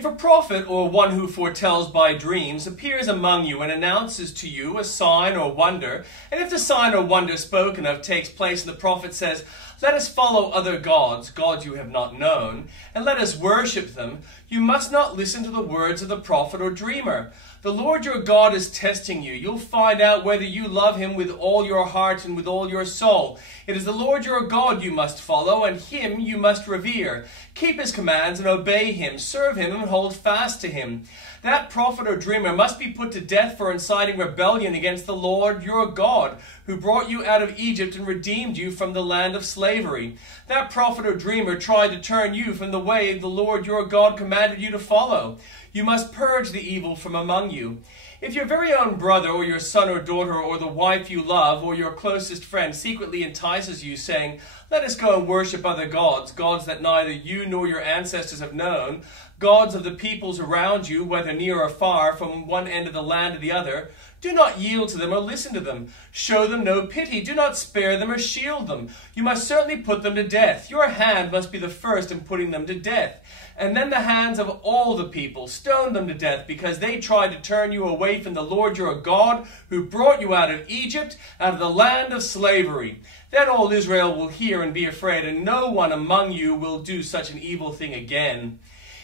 If a prophet or one who foretells by dreams appears among you and announces to you a sign or wonder, and if the sign or wonder spoken of takes place and the prophet says, "Let us follow other gods, gods you have not known, and let us worship them," you must not listen to the words of the prophet or dreamer. The Lord your God is testing you. You'll find out whether you love him with all your heart and with all your soul. It is the Lord your God you must follow, and him you must revere. Keep his commands and obey him. Serve him and hold fast to him. That prophet or dreamer must be put to death for inciting rebellion against the Lord your God, who brought you out of Egypt and redeemed you from the land of slavery. That prophet or dreamer tried to turn you from the way the Lord your God commanded you to follow. You must purge the evil from among you. If your very own brother or your son or daughter or the wife you love or your closest friend secretly entices you, saying, "Let us go and worship other gods, gods that neither you nor your ancestors have known, gods of the peoples around you, whether near or far, from one end of the land to the other," do not yield to them or listen to them. Show them no pity. Do not spare them or shield them. You must certainly put them to death. Your hand must be the first in putting them to death. And then the hands of all the people. Stone them to death because they tried to turn you away from the Lord your God, who brought you out of Egypt, out of the land of slavery. Then all Israel will hear and be afraid, and no one among you will do such an evil thing again.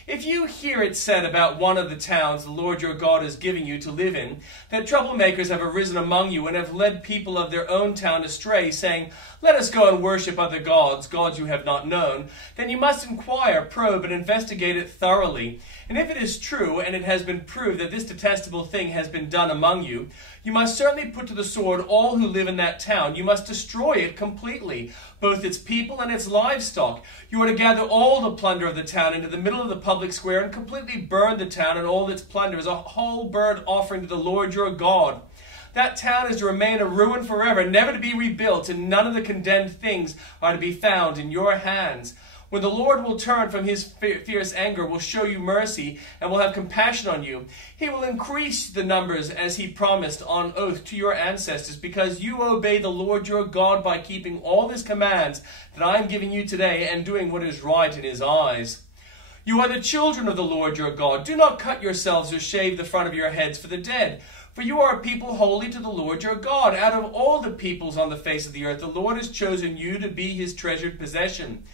If you hear it said about one of the towns the Lord your God is giving you to live in, that troublemakers have arisen among you and have led people of their own town astray, saying, "Let us go and worship other gods, gods you have not known," then you must inquire, probe, and investigate it thoroughly. And if it is true, and it has been proved that this detestable thing has been done among you, you must certainly put to the sword all who live in that town. You must destroy it completely, both its people and its livestock. You are to gather all the plunder of the town into the middle of the public square and completely burn the town and all its plunder as a whole burnt offering to the Lord your God. That town is to remain a ruin forever, never to be rebuilt, and none of the condemned things are to be found in your hands. When the Lord will turn from his fierce anger, will show you mercy, and will have compassion on you, he will increase the numbers as he promised on oath to your ancestors, because you obey the Lord your God by keeping all his commands that I am giving you today and doing what is right in his eyes. You are the children of the Lord your God. Do not cut yourselves or shave the front of your heads for the dead, for you are a people holy to the Lord your God. Out of all the peoples on the face of the earth, the Lord has chosen you to be his treasured possession.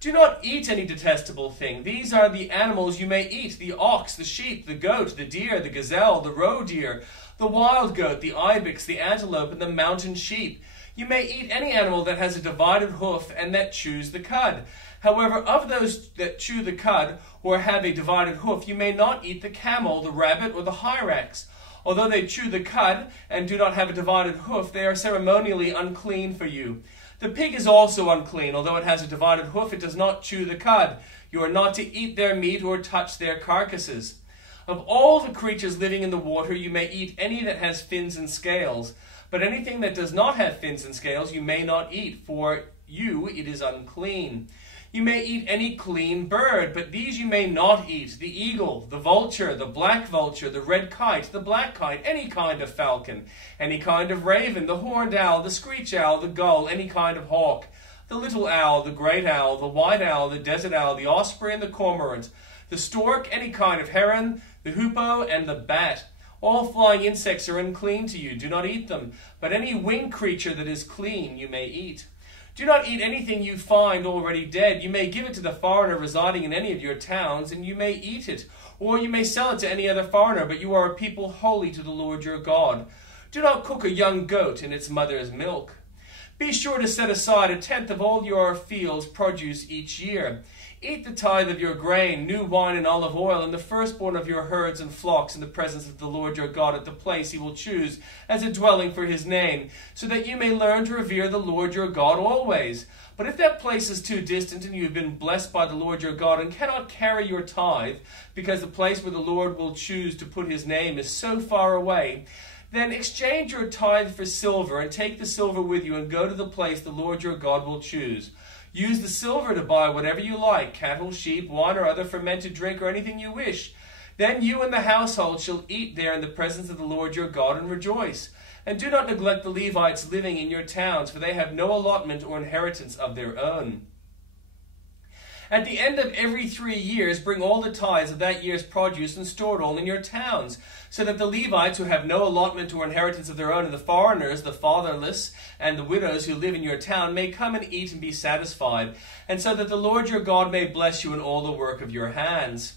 Do not eat any detestable thing. These are the animals you may eat: the ox, the sheep, the goat, the deer, the gazelle, the roe deer, the wild goat, the ibex, the antelope, and the mountain sheep. You may eat any animal that has a divided hoof and that chews the cud. However, of those that chew the cud or have a divided hoof, you may not eat the camel, the rabbit, or the hyrax. Although they chew the cud and do not have a divided hoof, they are ceremonially unclean for you. The pig is also unclean. Although it has a divided hoof, it does not chew the cud. You are not to eat their meat or touch their carcasses. Of all the creatures living in the water, you may eat any that has fins and scales. But anything that does not have fins and scales you may not eat, for you it is unclean. You may eat any clean bird, but these you may not eat: the eagle, the vulture, the black vulture, the red kite, the black kite, any kind of falcon, any kind of raven, the horned owl, the screech owl, the gull, any kind of hawk, the little owl, the great owl, the white owl, the desert owl, the osprey and the cormorant, the stork, any kind of heron, the hoopoe and the bat. All flying insects are unclean to you. Do not eat them, but any winged creature that is clean you may eat. Do not eat anything you find already dead. You may give it to the foreigner residing in any of your towns, and you may eat it, or you may sell it to any other foreigner, but you are a people holy to the Lord your God. Do not cook a young goat in its mother's milk. Be sure to set aside 1/10 of all your field's produce each year. Eat the tithe of your grain, new wine and olive oil, and the firstborn of your herds and flocks in the presence of the Lord your God at the place he will choose as a dwelling for his name, so that you may learn to revere the Lord your God always. But if that place is too distant and you have been blessed by the Lord your God and cannot carry your tithe, because the place where the Lord will choose to put his name is so far away, then exchange your tithe for silver and take the silver with you and go to the place the Lord your God will choose. Use the silver to buy whatever you like: cattle, sheep, wine, or other fermented drink, or anything you wish. Then you and the household shall eat there in the presence of the Lord your God and rejoice. And do not neglect the Levites living in your towns, for they have no allotment or inheritance of their own. At the end of every 3 years, bring all the tithes of that year's produce and store it all in your towns, so that the Levites who have no allotment or inheritance of their own, and the foreigners, the fatherless, and the widows who live in your town may come and eat and be satisfied, and so that the Lord your God may bless you in all the work of your hands.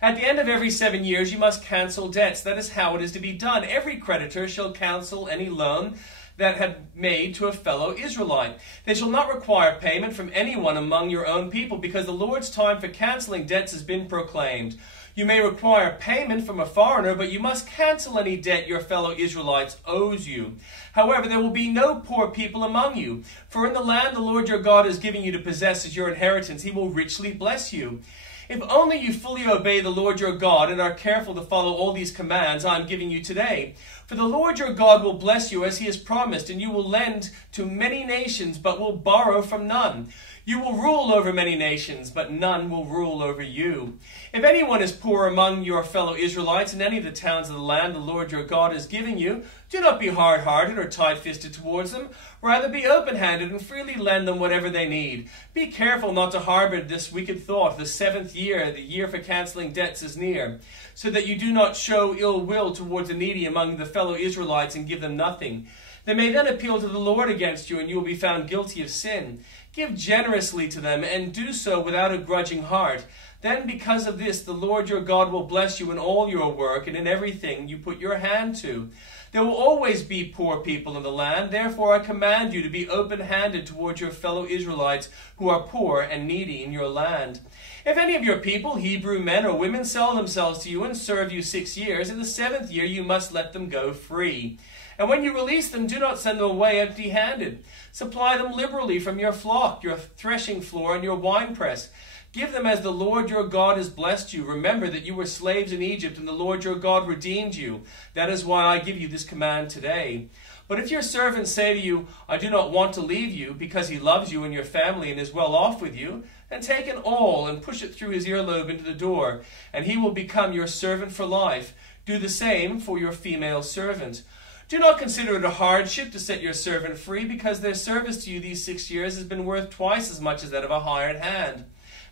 At the end of every 7 years you must cancel debts. That is how it is to be done. Every creditor shall cancel any loan that had made to a fellow Israelite. They shall not require payment from anyone among your own people, because the Lord's time for canceling debts has been proclaimed. You may require payment from a foreigner, but you must cancel any debt your fellow Israelites owes you. However, there will be no poor people among you, for in the land the Lord your God is giving you to possess as your inheritance, he will richly bless you. If only you fully obey the Lord your God and are careful to follow all these commands I am giving you today. For the Lord your God will bless you as he has promised, and you will lend to many nations, but will borrow from none. You will rule over many nations, but none will rule over you. If anyone is poor among your fellow Israelites in any of the towns of the land the Lord your God is giving you, do not be hard-hearted or tight-fisted towards them. Rather be open-handed and freely lend them whatever they need. Be careful not to harbor this wicked thought. The 7th year, the year for canceling debts, is near, so that you do not show ill will towards the needy among the fellow Israelites and give them nothing. They may then appeal to the Lord against you, and you will be found guilty of sin. Give generously to them, and do so without a grudging heart. Then because of this, the Lord your God will bless you in all your work and in everything you put your hand to. There will always be poor people in the land. Therefore I command you to be open-handed towards your fellow Israelites who are poor and needy in your land. If any of your people, Hebrew men or women, sell themselves to you and serve you 6 years, in the 7th year you must let them go free. And when you release them, do not send them away empty-handed. Supply them liberally from your flock, your threshing floor, and your winepress. Give them as the Lord your God has blessed you. Remember that you were slaves in Egypt, and the Lord your God redeemed you. That is why I give you this command today. But if your servants say to you, I do not want to leave you, because he loves you and your family and is well off with you, then take an awl and push it through his earlobe into the door, and he will become your servant for life. Do the same for your female servant. Do not consider it a hardship to set your servant free, because their service to you these 6 years has been worth twice as much as that of a hired hand.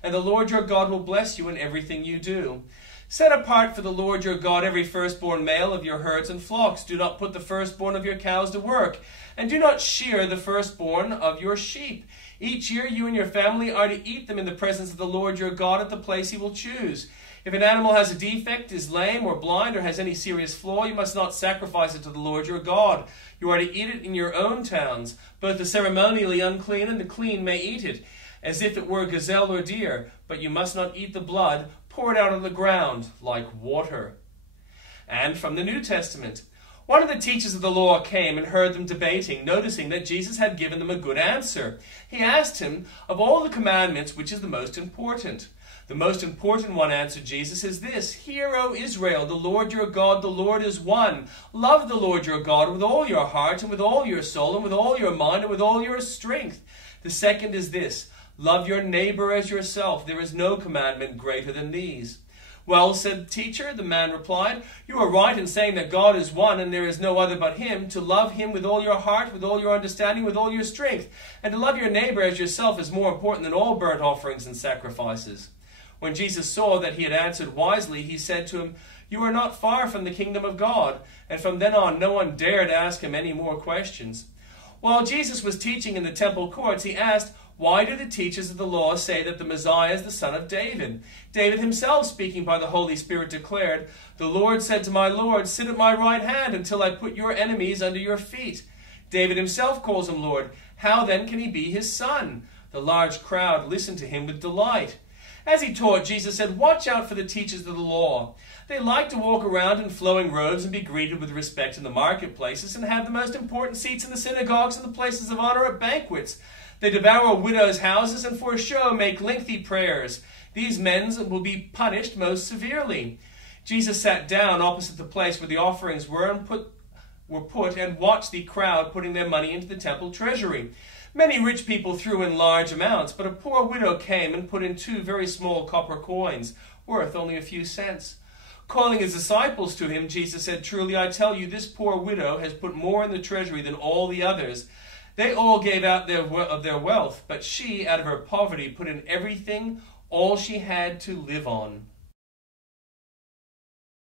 And the Lord your God will bless you in everything you do. Set apart for the Lord your God every firstborn male of your herds and flocks. Do not put the firstborn of your cows to work, and do not shear the firstborn of your sheep. Each year you and your family are to eat them in the presence of the Lord your God at the place he will choose. If an animal has a defect, is lame or blind, or has any serious flaw, you must not sacrifice it to the Lord your God. You are to eat it in your own towns. Both the ceremonially unclean and the clean may eat it, as if it were gazelle or deer, but you must not eat the blood. Pour it out on the ground like water. And from the New Testament, one of the teachers of the law came and heard them debating, noticing that Jesus had given them a good answer. He asked him, of all the commandments, which is the most important? The most important one, answered Jesus, is this: Hear, O Israel, the Lord your God, the Lord is one. Love the Lord your God with all your heart and with all your soul and with all your mind and with all your strength. The second is this: Love your neighbor as yourself. There is no commandment greater than these. Well said, teacher, the man replied. You are right in saying that God is one and there is no other but him. To love him with all your heart, with all your understanding, with all your strength. And to love your neighbor as yourself is more important than all burnt offerings and sacrifices. When Jesus saw that he had answered wisely, he said to him, You are not far from the kingdom of God. And from then on, no one dared ask him any more questions. While Jesus was teaching in the temple courts, he asked, Why do the teachers of the law say that the Messiah is the son of David? David himself, speaking by the Holy Spirit, declared, The Lord said to my Lord, Sit at my right hand until I put your enemies under your feet. David himself calls him Lord. How then can he be his son? The large crowd listened to him with delight. As he taught, Jesus said, Watch out for the teachers of the law. They like to walk around in flowing robes and be greeted with respect in the marketplaces and have the most important seats in the synagogues and the places of honor at banquets. They devour widows' houses and for show make lengthy prayers. These men will be punished most severely. Jesus sat down opposite the place where the offerings were put and watched the crowd putting their money into the temple treasury. Many rich people threw in large amounts, but a poor widow came and put in 2 very small copper coins, worth only a few cents. Calling his disciples to him, Jesus said, Truly I tell you, this poor widow has put more in the treasury than all the others. They all gave out of their wealth, but she, out of her poverty, put in everything, all she had to live on.